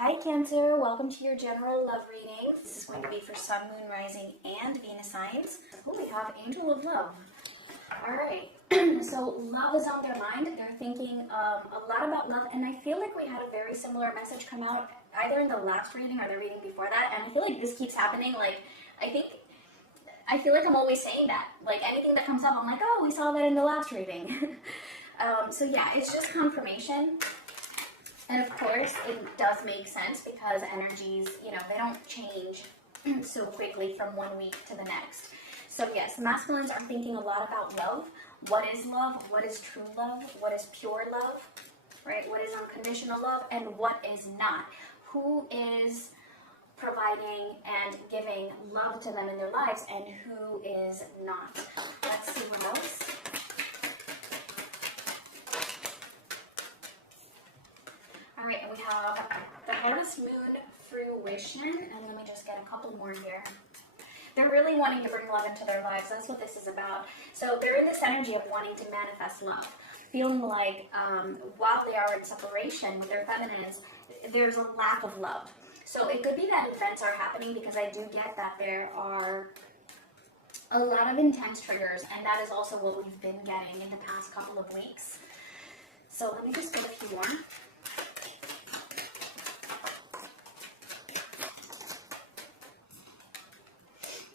Hi Cancer, welcome to your general love reading. This is going to be for Sun, Moon, Rising, and Venus signs. Oh, we have Angel of Love. Alright, so love is on their mind. They're thinking a lot about love, and I feel like we had a very similar message come out either in the last reading or the reading before that, and I feel like this keeps happening. I feel like I'm always saying that. Like anything that comes up, I'm like, oh, we saw that in the last reading. So yeah, it's just confirmation. And of course, it does make sense because energies, they don't change so quickly from one week to the next. So yes, masculines are thinking a lot about love. What is love? What is true love? What is pure love? Right? What is unconditional love? And what is not? Who is providing and giving love to them in their lives and who is not? Let's see what else. Alright, we have the harvest moon fruition, and let me just get a couple more here. They're really wanting to bring love into their lives. That's what this is about. So they're in this energy of wanting to manifest love, feeling like while they are in separation with their feminines, there's a lack of love. So it could be that events are happening, because I do get that there are a lot of intense triggers, and that is also what we've been getting in the past couple of weeks. So let me just get a few more.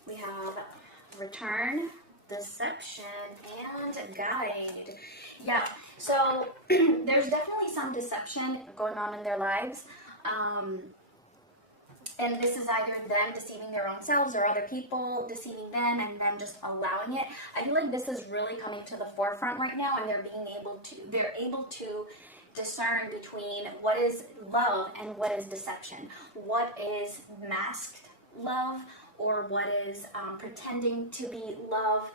We have return, deception, and guide. Yeah, so there's definitely some deception going on in their lives. And this is either them deceiving their own selves or other people deceiving them and them just allowing it. I feel like this is really coming to the forefront right now, and they're able to discern between what is love and what is deception. What is masked love, or what is pretending to be love,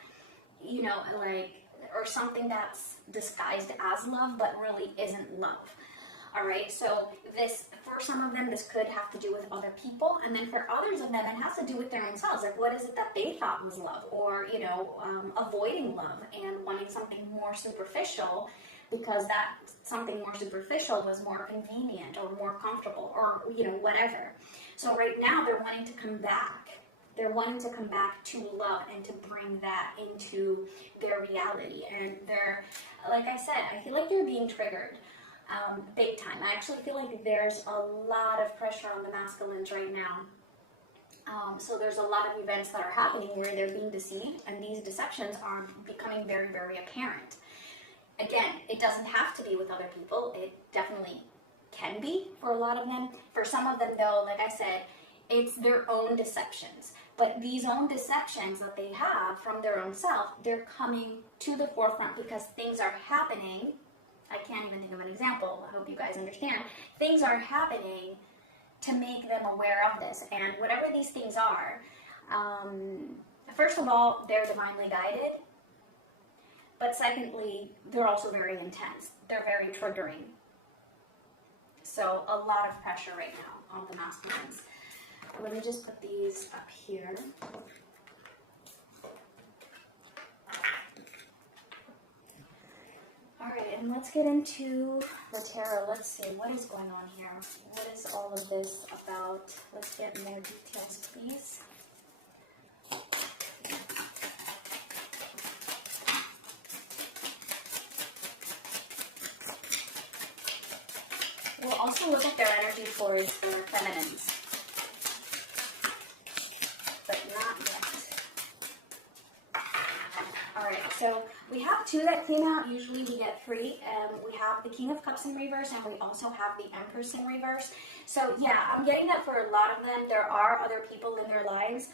or something that's disguised as love but really isn't love. Alright, so for some of them, this could have to do with other people, and then for others of them, it has to do with their own selves. Like, what is it that they thought was love, or, avoiding love and wanting something more superficial, because that something more superficial was more convenient or more comfortable, or, whatever. So right now, they're wanting to come back. They're wanting to come back to love and to bring that into their reality. And they're, like I said, I feel like they're being triggered. Big time. I actually feel like there's a lot of pressure on the masculines right now. So there's a lot of events that are happening where they're being deceived, and these deceptions are becoming very, very apparent. Again, it doesn't have to be with other people. It definitely can be for a lot of them. For some of them, though, like I said, it's their own deceptions. But these own deceptions that they have from their own self, they're coming to the forefront because things are happening. I can't even think of an example. I hope you guys understand. Things are happening to make them aware of this. And whatever these things are, first of all, they're divinely guided. But secondly, they're also very intense. They're very triggering. So a lot of pressure right now on the masculines. Let me just put these up here. Alright, and let's get into the tarot. Let's see, what is going on here? What is all of this about? Let's get more details, please. We'll also look at their energy towards their feminines. But not yet. Alright, so we have two that came out. Usually we get three. We have the King of Cups in reverse, and we also have the Empress in reverse. So yeah, I'm getting that for a lot of them. There are other people in their lives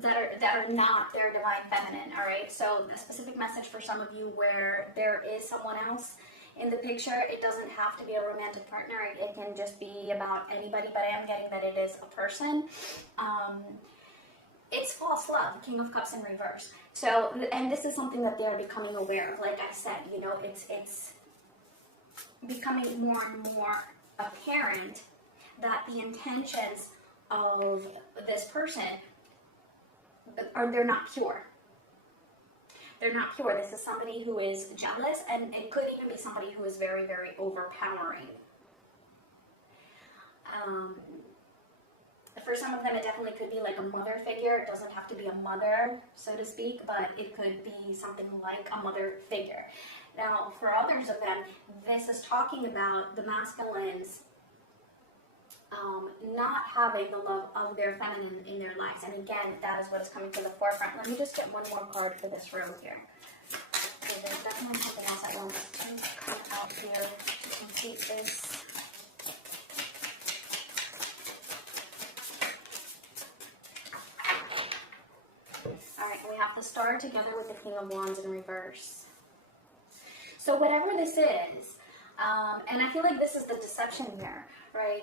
that are not their divine feminine. Alright, so a specific message for some of you where there is someone else in the picture. It doesn't have to be a romantic partner. It can just be about anybody, but I am getting that it is a person. It's false love, King of Cups in reverse. So, and this is something that they're becoming aware of. Like I said, it's becoming more and more apparent that the intentions of this person they're not pure. They're not pure. This is somebody who is jealous, and it could even be somebody who is very, very overpowering. Um, for some of them, it definitely could be like a mother figure. It doesn't have to be a mother, so to speak, but it could be something like a mother figure. Now, for others of them, this is talking about the masculines not having the love of their feminine in their lives. And again, that is what is coming to the forefront. Let me just get one more card for this row here. So there's definitely something else I want to come out here to complete this. Alright, we have the Star together with the King of Wands in reverse. So whatever this is, and I feel like this is the deception here, right?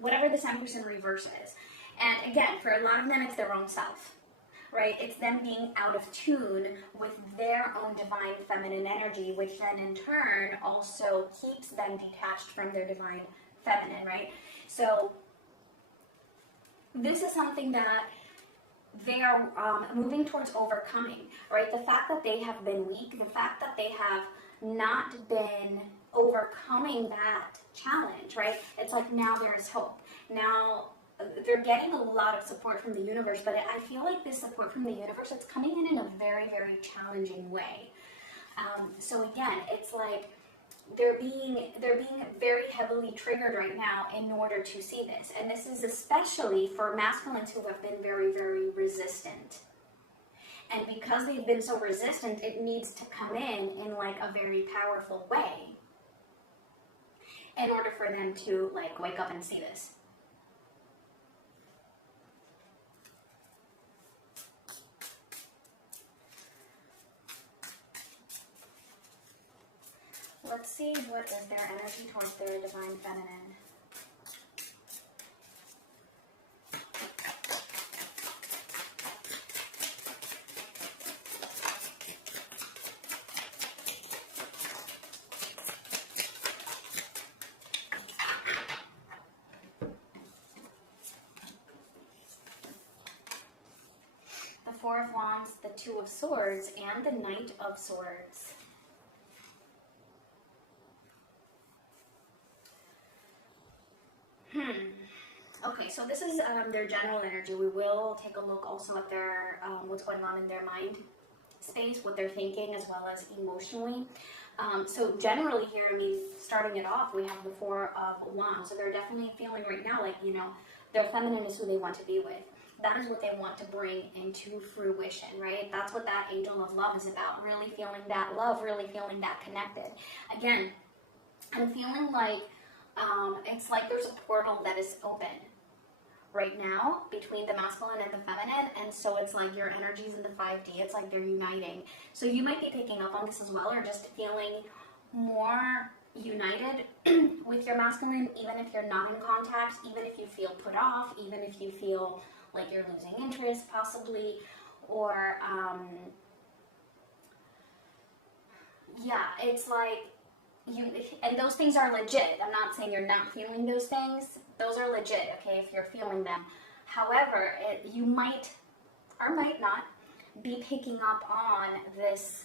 Whatever this Empress in reverse is. And again, for a lot of them, it's their own self, right? It's them being out of tune with their own divine feminine energy, which then in turn also keeps them detached from their divine feminine, right? So this is something that they are moving towards overcoming, right? The fact that they have been weak, the fact that they have not been overcoming that challenge, right? It's like now there is hope. Now they're getting a lot of support from the universe, but I feel like this support from the universe, it's coming in a very, very challenging way. So again, it's like they're being very heavily triggered right now in order to see this. And this is especially for masculines who have been very, very resistant. And because they've been so resistant, it needs to come in like a very powerful way in order for them to like wake up and see this. Let's see what is their energy towards their divine feminine. The Four of Wands, the Two of Swords, and the Knight of Swords. Okay, so this is their general energy. We will take a look also at their what's going on in their mind space, what they're thinking, as well as emotionally. So generally here, I mean, starting it off, we have the Four of Wands. So they're definitely feeling right now like, you know, their feminine is who they want to be with. That is what they want to bring into fruition, right? That's what that Angel of Love is about, really feeling that love, really feeling that connected. Again, I'm feeling like it's like there's a portal that is open right now between the masculine and the feminine, and so it's like your energies in the 5D, it's like they're uniting. So you might be picking up on this as well, or just feeling more united with your masculine, even if you're not in contact, even if you feel put off, even if you feel like you're losing interest possibly, or yeah, it's like and those things are legit. I'm not saying you're not feeling those things. Those are legit, okay, if you're feeling them. However, you might or might not be picking up on this,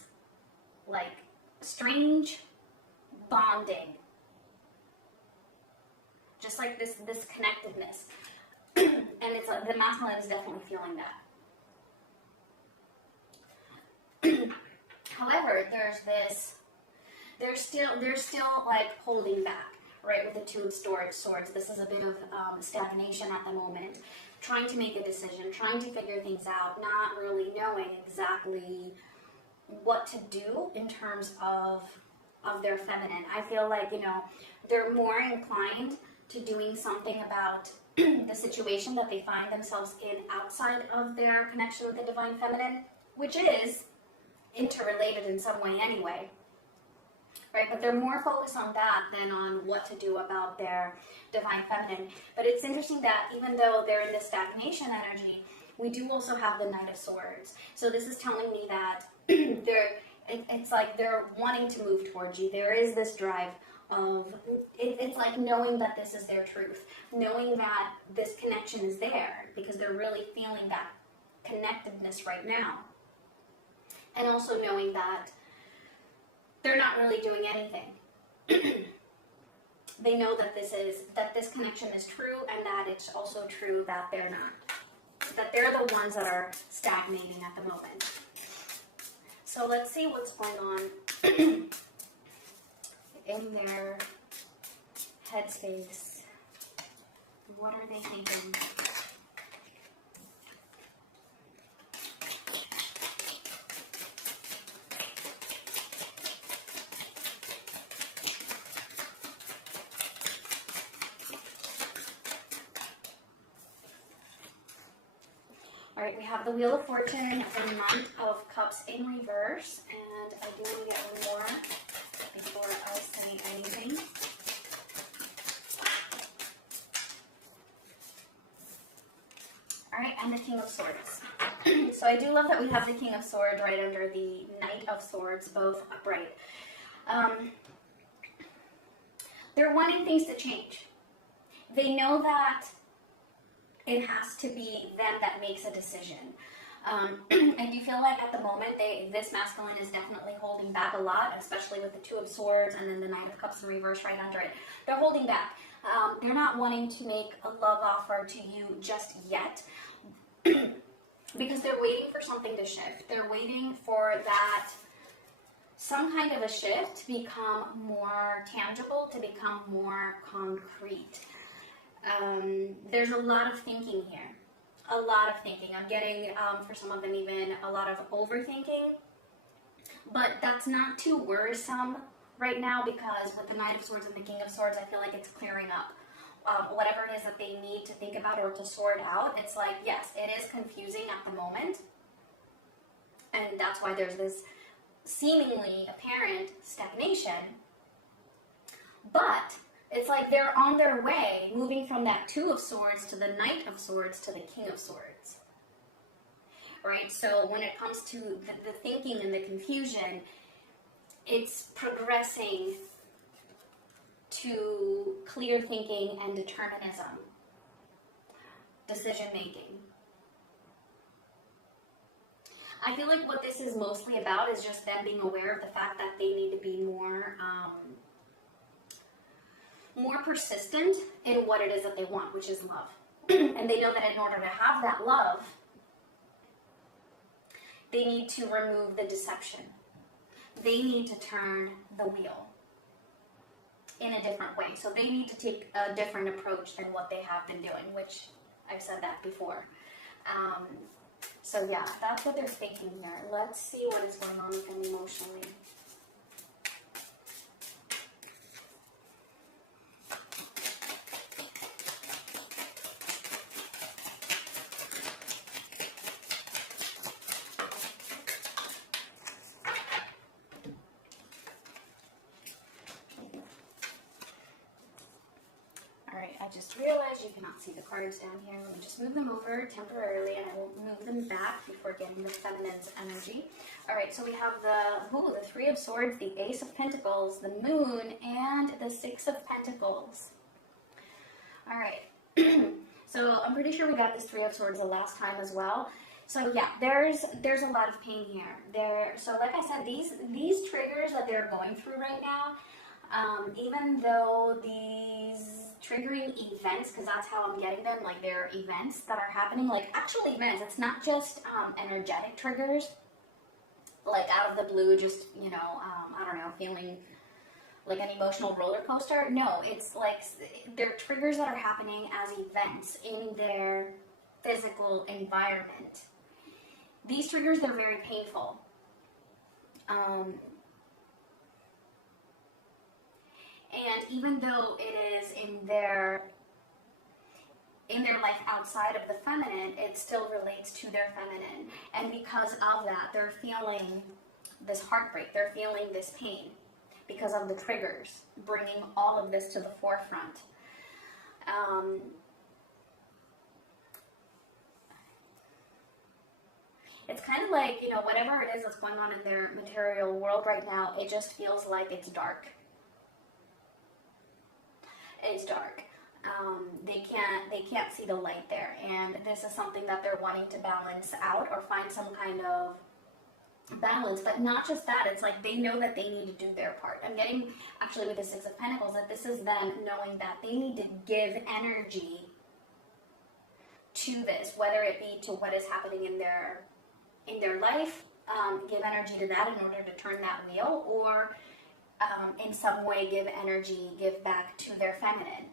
like, strange bonding. Just like this connectedness. And it's like the masculine is definitely feeling that. However, they're still like holding back, right, with the Two of Swords. This is a bit of stagnation at the moment, trying to make a decision, trying to figure things out, not really knowing exactly what to do in terms of their feminine. I feel like, you know, they're more inclined to doing something about the situation that they find themselves in outside of their connection with the divine feminine, which is interrelated in some way anyway. Right, but they're more focused on that than on what to do about their divine feminine. But it's interesting that even though they're in this stagnation energy, we do also have the Knight of Swords. So this is telling me that it's like they're wanting to move towards you. There is this drive of, it's like knowing that this is their truth, knowing that this connection is there because they're really feeling that connectedness right now. And also knowing that they're not really doing anything. They know that this connection is true, and that it's also true that they're not. That they're the ones that are stagnating at the moment. So let's see what's going on in their headspace. What are they thinking? All right, we have the Wheel of Fortune, the Knight of Cups in reverse, and I do want to get one more before I say anything. All right, and the King of Swords. So I do love that we have the King of Swords right under the Knight of Swords, both upright. They're wanting things to change. They know that it has to be them that makes a decision. I do feel like at the moment, this masculine is definitely holding back a lot, especially with the Two of Swords and then the Knight of Cups in reverse right under it. They're holding back. They're not wanting to make a love offer to you just yet because they're waiting for something to shift. They're waiting for that some kind of a shift to become more tangible, to become more concrete. There's a lot of thinking here. A lot of thinking. I'm getting, for some of them, even a lot of overthinking. But that's not too worrisome right now because with the Knight of Swords and the King of Swords, I feel like it's clearing up. Whatever it is that they need to think about or to sort out, it's like, yes, it is confusing at the moment. And that's why there's this seemingly apparent stagnation. But it's like they're on their way, moving from that Two of Swords to the Knight of Swords to the King of Swords. Right? So when it comes to the thinking and the confusion, it's progressing to clear thinking and determinism, decision making. I feel like what this is mostly about is just them being aware of the fact that they need to be more persistent in what it is that they want, which is love. And they know that in order to have that love, they need to remove the deception. They need to turn the wheel in a different way. So they need to take a different approach than what they have been doing, which I've said that before. So yeah, that's what they're thinking here. Let's see what is going on with them emotionally. I just realized you cannot see the cards down here. Let me just move them over temporarily, and I will move them back before getting the feminine's energy. All right, so we have the Three of Swords, the Ace of Pentacles, the Moon, and the Six of Pentacles. All right, so I'm pretty sure we got this Three of Swords the last time as well. So yeah, there's a lot of pain here. So like I said, these triggers that they're going through right now, even though these triggering events, because that's how I'm getting them, like they're events that are happening, like actual events. It's not just energetic triggers, like out of the blue, just, you know, I don't know, feeling like an emotional roller coaster. No, it's like they're triggers that are happening as events in their physical environment. These triggers, they're very painful. And even though it is in their life outside of the feminine, it still relates to their feminine. And because of that, they're feeling this heartbreak. They're feeling this pain because of the triggers, bringing all of this to the forefront. It's kind of like, you know, whatever it is that's going on in their material world right now, it just feels like it's dark. It's dark. They can't see the light there, and this is something that they're wanting to balance out or find some kind of balance. But not just that, it's like they know that they need to do their part. I'm getting, actually with the Six of Pentacles, that this is them knowing that they need to give energy to this, whether it be to what is happening in their life, give energy to that in order to turn that wheel, or in some way give energy, give back to their feminine.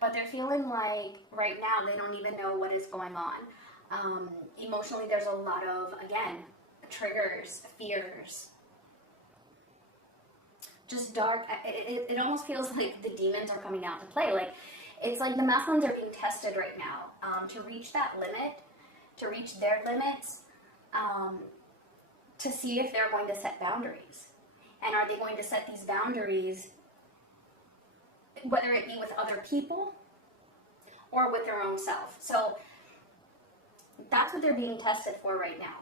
But they're feeling like right now they don't even know what is going on. Emotionally, there's a lot of, again, triggers, fears, just dark. It almost feels like the demons are coming out to play. Like, it's like the masculines are being tested right now to reach that limit, to reach their limits, to see if they're going to set boundaries. And are they going to set these boundaries, whether it be with other people or with their own self? So that's what they're being tested for right now.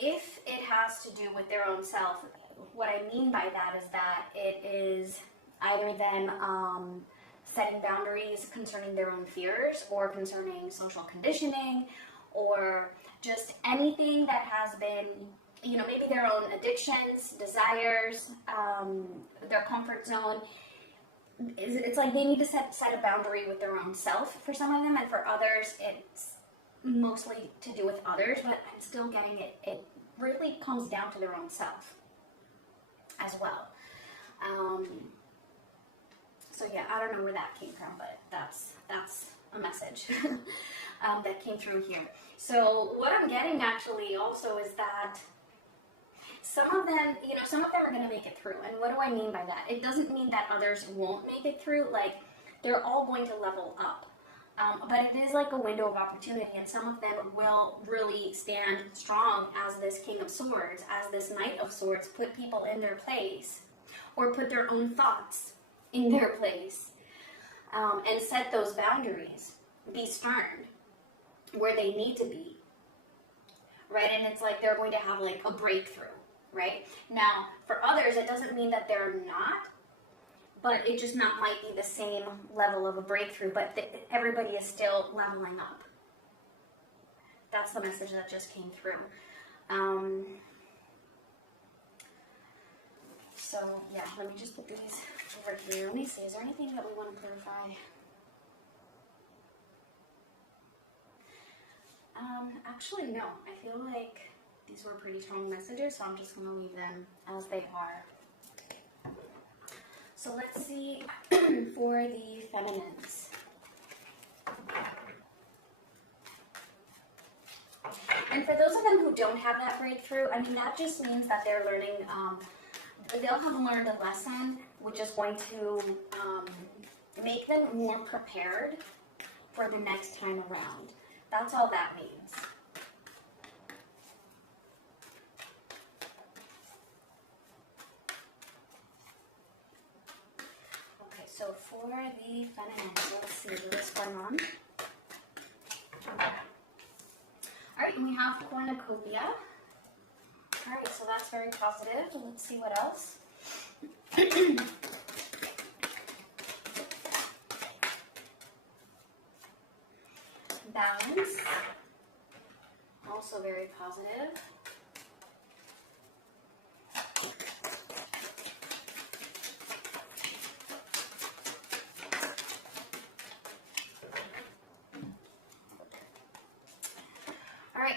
If it has to do with their own self, what I mean by that is that it is either them setting boundaries concerning their own fears, or concerning social conditioning, or just anything that has been, maybe their own addictions, desires, their comfort zone. It's like they need to set a boundary with their own self for some of them, and for others it's mostly to do with others, but I'm still getting it really comes down to their own self as well. So yeah, I don't know where that came from, but that's a message that came through here. So what I'm getting actually also is that some of them are going to make it through. And what do I mean by that? It doesn't mean that others won't make it through. Like, they're all going to level up. But it is like a window of opportunity, and some of them will really stand strong as this King of Swords, as this Knight of Swords, put people in their place, or put their own thoughts in their place, and set those boundaries, be stern where they need to be, right? And it's like they're going to have like a breakthrough, right? Now, for others, it doesn't mean that they're not, but it just might be the same level of a breakthrough, but everybody is still leveling up. That's the message that just came through. So yeah, let me just put these over here. Let me see, is there anything that we want to clarify? Actually, no. I feel like these were pretty strong messages, so I'm just going to leave them as they are. So let's see for the feminines. And for those of them who don't have that breakthrough, I mean, that just means that they're learning, they'll have learned a lesson, which is going to make them more prepared for the next time around. That's all that means. So for the feminines, let's see what's going on. Alright, and we have cornucopia. Alright, so that's very positive. Let's see what else. Balance. Also very positive.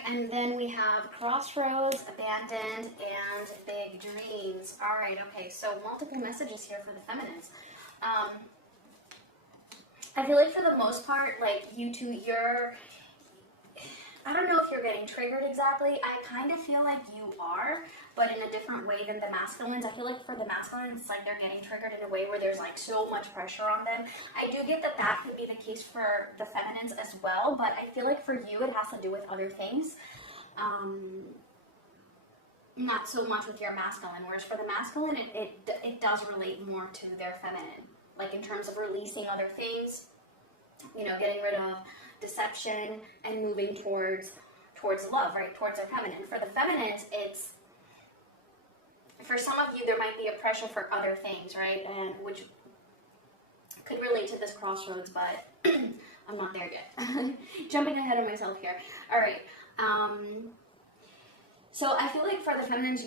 And then we have Crossroads, Abandoned, and Big Dreams. Alright, okay, so multiple messages here for the feminines. I feel like for the most part, like, you two, I don't know if you're getting triggered exactly. I kind of feel like you are, but in a different way than the masculines. I feel like for the masculines, it's like they're getting triggered in a way where there's like so much pressure on them. I do get that that could be the case for the feminines as well, but I feel like for you it has to do with other things. Not so much with your masculine, whereas for the masculine, it does relate more to their feminine. Like in terms of releasing other things, getting rid of deception and moving towards love, right? Towards their feminine. For the feminines, for some of you, there might be a pressure for other things, right? And which could relate to this crossroads, but I'm not there yet. Jumping ahead of myself here. All right. So I feel like for the feminines,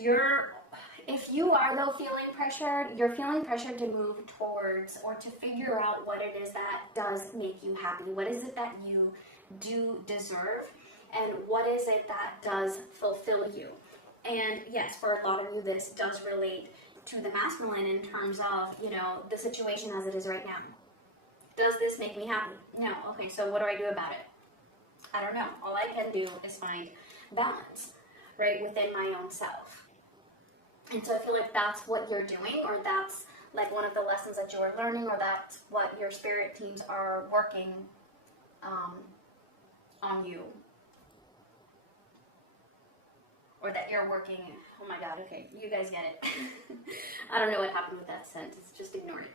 if you are though feeling pressured, you're feeling pressured to move towards or to figure out what it is that does make you happy. What is it that you do deserve? And what is it that does fulfill you? And yes, for a lot of you, this does relate to the masculine in terms of, you know, the situation as it is right now. Does this make me happy? No. Okay, so what do I do about it? I don't know. All I can do is find balance, right, within my own self. And so I feel like that's what you're doing, or that's like one of the lessons that you are learning, or that's what your spirit teams are working on you. Or that you're working, oh my god, okay, you guys get it. I don't know what happened with that sentence, just ignore it.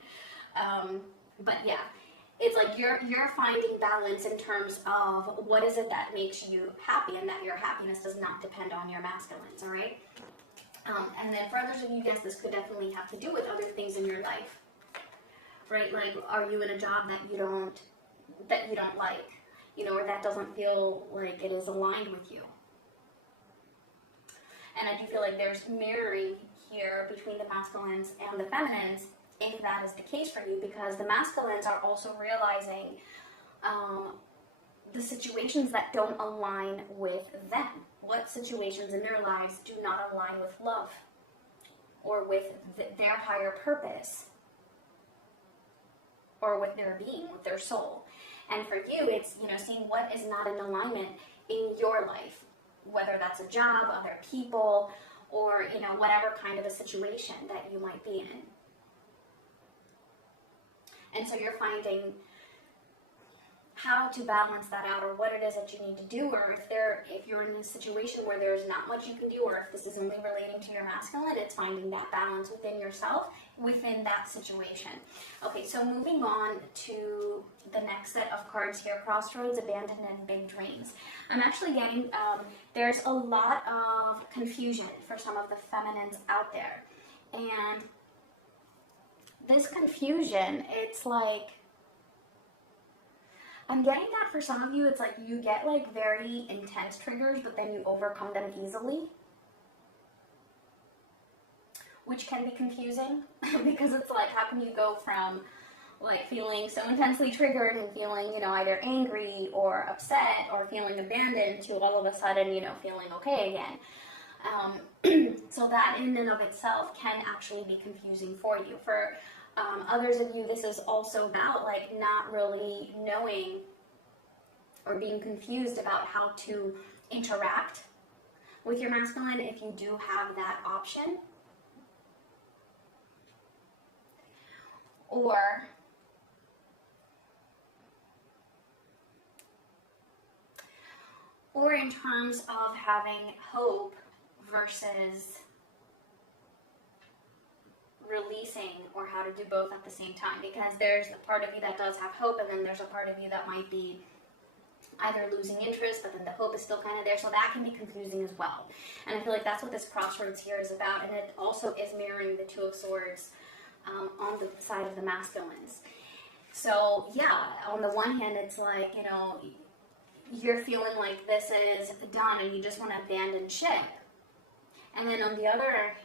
But yeah, it's like you're finding balance in terms of what is it that makes you happy, and that your happiness does not depend on your masculines, all right? And then for others of you guys, this could definitely have to do with other things in your life, right? Like, are you in a job that you don't like, you know, or that doesn't feel like it is aligned with you? And I do feel like there's mirroring here between the masculines and the feminines, if that is the case for you, because the masculines are also realizing the situations that don't align with them. What situations in their lives do not align with love or with their higher purpose or with their being, with their soul. And for you, it's, you know, seeing what is not in alignment in your life, whether that's a job, other people, or, you know, whatever kind of a situation that you might be in. And so you're finding how to balance that out, or what it is that you need to do, or if you're in a situation where there's not much you can do, or if this is only relating to your masculine, it's finding that balance within yourself, within that situation. Okay, so moving on to the next set of cards here, Crossroads, Abandoned, and Big Dreams. I'm actually getting, there's a lot of confusion for some of the feminines out there. And this confusion, it's like, I'm getting that for some of you, it's like you get like very intense triggers, but then you overcome them easily. Which can be confusing, because it's like, how can you go from like feeling so intensely triggered and feeling, you know, either angry or upset or feeling abandoned to all of a sudden, you know, feeling okay again. So that in and of itself can actually be confusing for you. For others of you, this is also about like not really knowing or being confused about how to interact with your masculine if you do have that option. Or in terms of having hope versus releasing, or how to do both at the same time, because there's a part of you that does have hope, and then there's a part of you that might be either losing interest, but then the hope is still kind of there, so that can be confusing as well. And I feel like that's what this crossroads here is about, and it also is mirroring the Two of Swords on the side of the masculines. So yeah, on the one hand, it's like, you know, you're feeling like this is done and you just want to abandon ship. And then on the other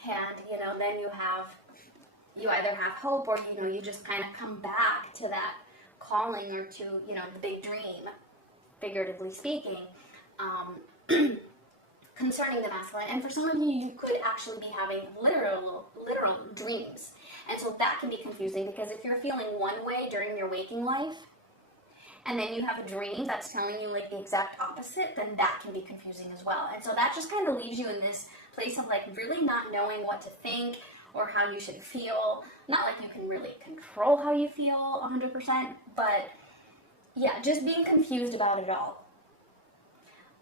hand, you know, then you either have hope, or, you know, you just kind of come back to that calling, or to, you know, the big dream, figuratively speaking, concerning the masculine. And for some of you, you could actually be having literal dreams. And so that can be confusing, because if you're feeling one way during your waking life, and then you have a dream that's telling you like the exact opposite, then that can be confusing as well. And so that just kind of leaves you in this place of like really not knowing what to think or how you should feel. Not like you can really control how you feel 100%, but yeah, just being confused about it all.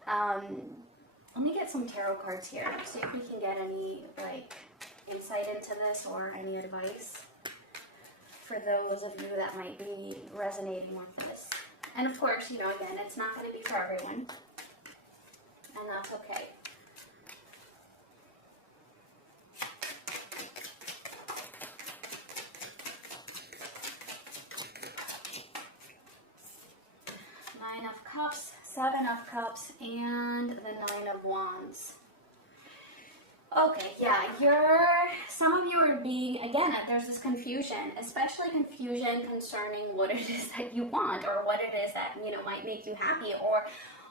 Let me get some tarot cards here, see if we can get any like insight into this or any advice for those of you that might be resonating with this. And of course, you know, again, it's not going to be for everyone, and that's okay. Cups, Seven of Cups, and the Nine of Wands. Okay, yeah, some of you are being, again, there's this confusion, especially confusion concerning what it is that you want or what it is that, might make you happy, or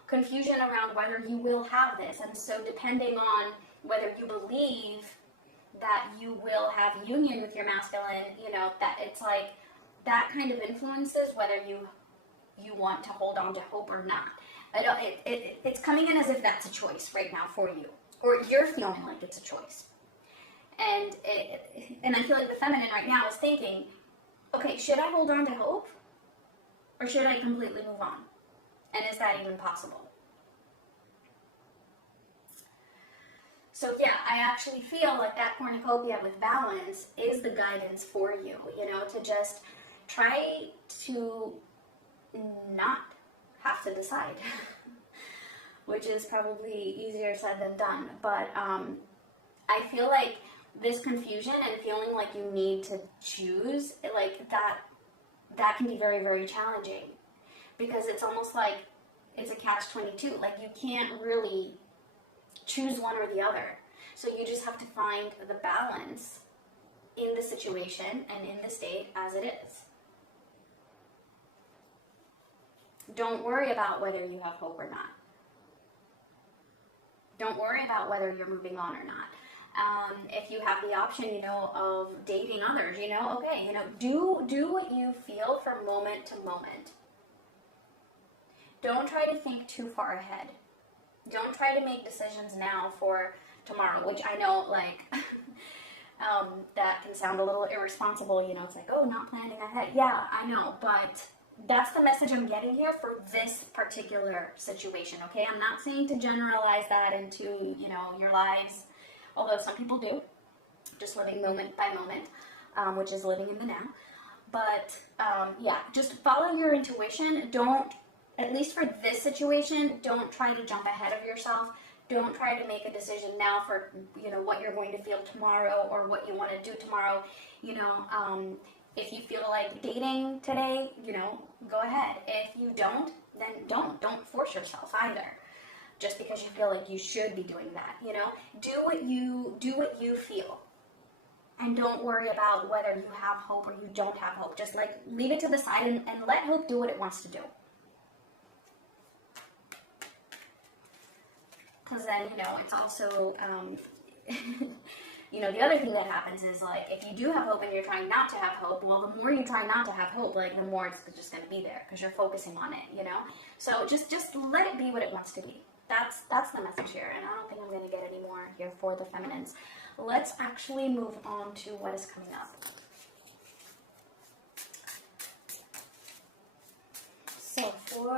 confusion around whether you will have this. And so depending on whether you believe that you will have union with your masculine, that it's like that kind of influences whether you want to hold on to hope or not. It's coming in as if that's a choice right now for you, or you're feeling like it's a choice. And I feel like the feminine right now is thinking, okay, should I hold on to hope, or should I completely move on? And is that even possible? So yeah, I actually feel like that cornucopia with balance is the guidance for you, to just try to not have to decide, which is probably easier said than done. But I feel like this confusion and feeling like you need to choose, like that can be very, very challenging, because it's almost like it's a catch-22. Like, you can't really choose one or the other. So you just have to find the balance in the situation and in the state as it is. Don't worry about whether you have hope or not. Don't worry about whether you're moving on or not. If you have the option, of dating others, okay, do what you feel from moment to moment. Don't try to think too far ahead. Don't try to make decisions now for tomorrow, which I know, like, that can sound a little irresponsible, it's like, oh, not planning ahead. Yeah, I know, but that's the message I'm getting here for this particular situation, okay? I'm not saying to generalize that into, your lives, although some people do, just living moment by moment, which is living in the now. But, yeah, just follow your intuition. Don't, at least for this situation, don't try to jump ahead of yourself. Don't try to make a decision now for, what you're going to feel tomorrow or what you want to do tomorrow. If you feel like dating today, go ahead. If you don't, then don't. Don't force yourself either, just because you feel like you should be doing that, Do what you feel. And don't worry about whether you have hope or you don't have hope. Just, like, leave it to the side and let hope do what it wants to do. Because then, it's also, the other thing that happens is, like, if you do have hope and you're trying not to have hope, well, the more you try not to have hope, like, the more it's just going to be there because you're focusing on it, So just let it be what it wants to be. That's the message here, and I don't think I'm going to get any more here for the feminines. Let's actually move on to what is coming up. So for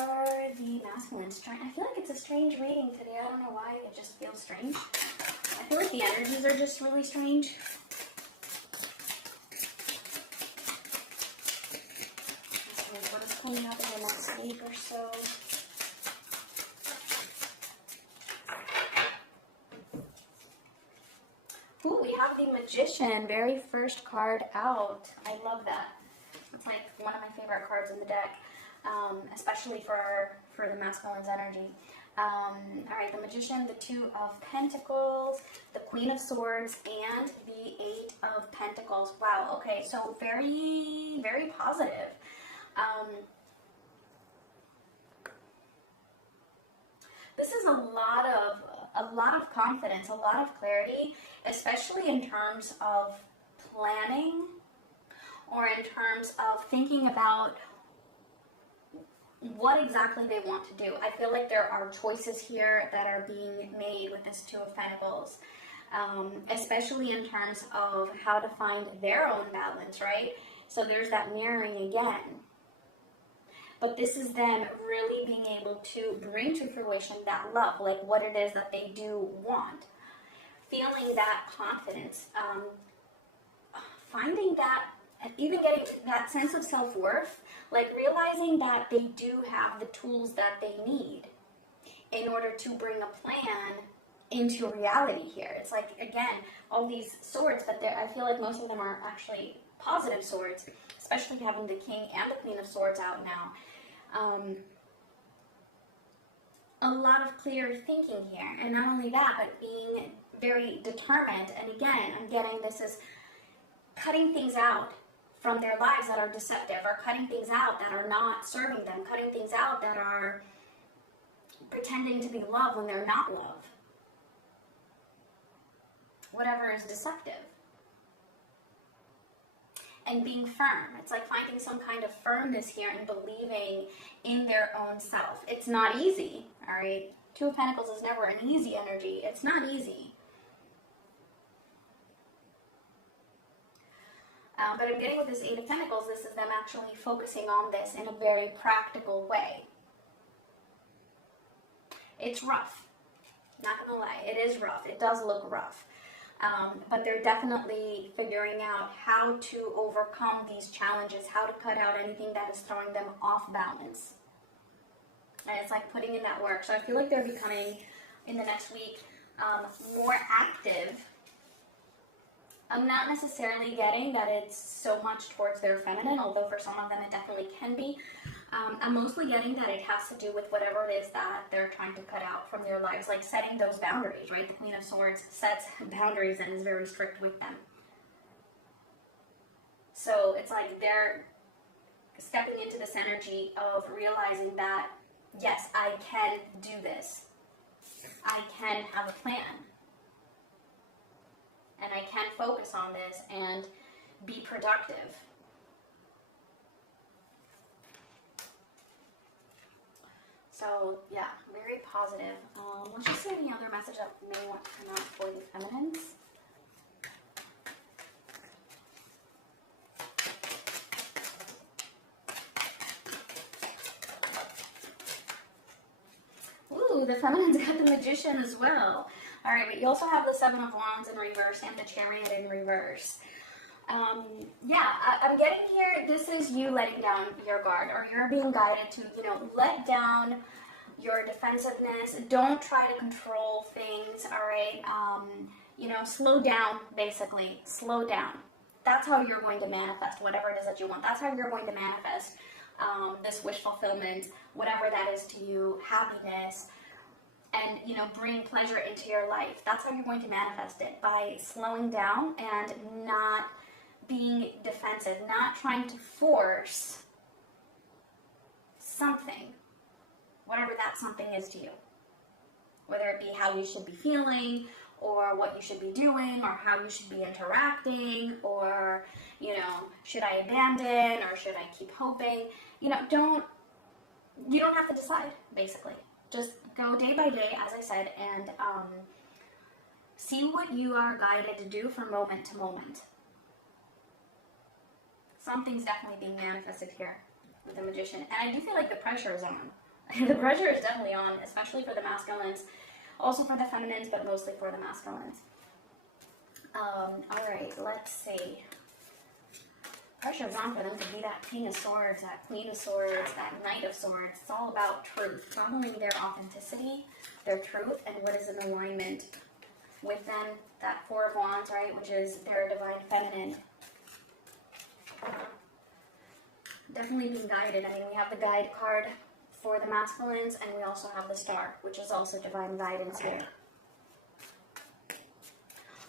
the masculines, I feel like it's a strange reading today. I don't know why, it just feels strange. I feel like the energies are just really strange. Okay, what is coming up in the next week or so? Ooh, we have the Magician, very first card out. I love that. It's like one of my favorite cards in the deck. Especially for the masculine's energy. All right, the Magician, the Two of Pentacles, the Queen of Swords, and the Eight of Pentacles. Wow, okay, so very, very positive. This is a lot of confidence, a lot of clarity, especially in terms of planning or in terms of thinking about what exactly they want to do. I feel like there are choices here that are being made with this Two of Pentacles, especially in terms of how to find their own balance, right? So there's that mirroring again. But this is them really being able to bring to fruition that love, like what it is that they do want. Feeling that confidence, finding that, even getting that sense of self-worth, like realizing that they do have the tools that they need in order to bring a plan into reality here. It's like, again, all these swords, but I feel like most of them are actually positive swords, especially having the King and the Queen of Swords out now. a lot of clear thinking here. And not only that, but being very determined. And again, I'm getting this as cutting things out from their lives that are deceptive, or cutting things out that are not serving them, cutting things out that are pretending to be love when they're not love. Whatever is deceptive. And being firm. It's like finding some kind of firmness here and believing in their own self. It's not easy, all right? Two of Pentacles is never an easy energy. It's not easy. But I'm getting with this Eight of Pentacles, this is them actually focusing on this in a very practical way. It's rough. Not gonna lie, it is rough. It does look rough. But they're definitely figuring out how to overcome these challenges, how to cut out anything that is throwing them off balance. And it's like putting in that work. So I feel like they're becoming, in the next week, more active. I'm not necessarily getting that it's so much towards their feminine, although for some of them it definitely can be. I'm mostly getting that it has to do with whatever it is that they're trying to cut out from their lives, like setting those boundaries, right? The Queen of Swords sets boundaries and is very strict with them. So it's like they're stepping into this energy of realizing that, yes, I can do this. I can have a plan. And I can focus on this and be productive. So, yeah, very positive. Let's just see any other message that may want to come out for the feminines. Ooh, the feminines got the Magician as well. All right, but you also have the Seven of Wands in reverse and the Chariot in reverse. I'm getting here, this is you letting down your guard, or you're being guided to, let down your defensiveness. Don't try to control things, all right? Slow down, basically. Slow down. That's how you're going to manifest whatever it is that you want. That's how you're going to manifest this wish fulfillment, whatever that is to you, happiness, and, bring pleasure into your life. That's how you're going to manifest it, by slowing down and not being defensive, not trying to force something, whatever that something is to you. Whether it be how you should be feeling, or what you should be doing, or how you should be interacting, or, should I abandon, or should I keep hoping? You don't have to decide, basically. Just go day by day, as I said, and see what you are guided to do from moment to moment. Something's definitely being manifested here with the Magician. And I do feel like the pressure is on. The pressure is definitely on, especially for the masculines, also for the feminines, but mostly for the masculines. Alright, let's see. Pressure's on for them to be that King of Swords, that Queen of Swords, that Knight of Swords. It's all about truth. Following their authenticity, their truth, and what is in alignment with them. That Four of Wands, right, which is their divine feminine. Definitely being guided. I mean, we have the guide card for the masculines, and we also have the Star, which is also divine guidance here.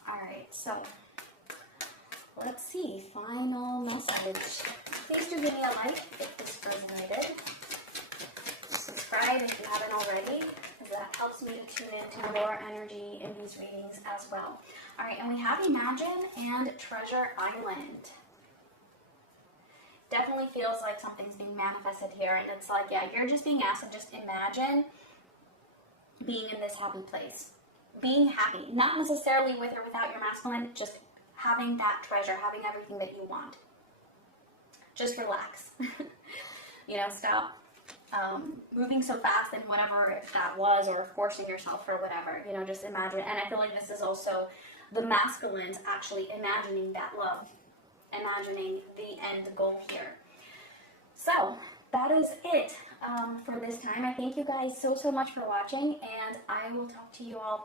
Alright, so let's see. Final message. Please do give me a like if this resonated. Subscribe if you haven't already, because that helps me to tune into more energy in these readings as well. Alright, and we have Imagine and Treasure Island. Definitely feels like something's being manifested here, and it's like, yeah, you're just being asked to just imagine being in this happy place. Being happy. Not necessarily with or without your masculine, just having that treasure, having everything that you want. Just relax. Stop moving so fast and whatever that was, or forcing yourself for whatever. Just imagine. And I feel like this is also the masculines actually imagining that love. Imagining the end goal here. So, that is it for this time. I thank you guys so much for watching, and I will talk to you all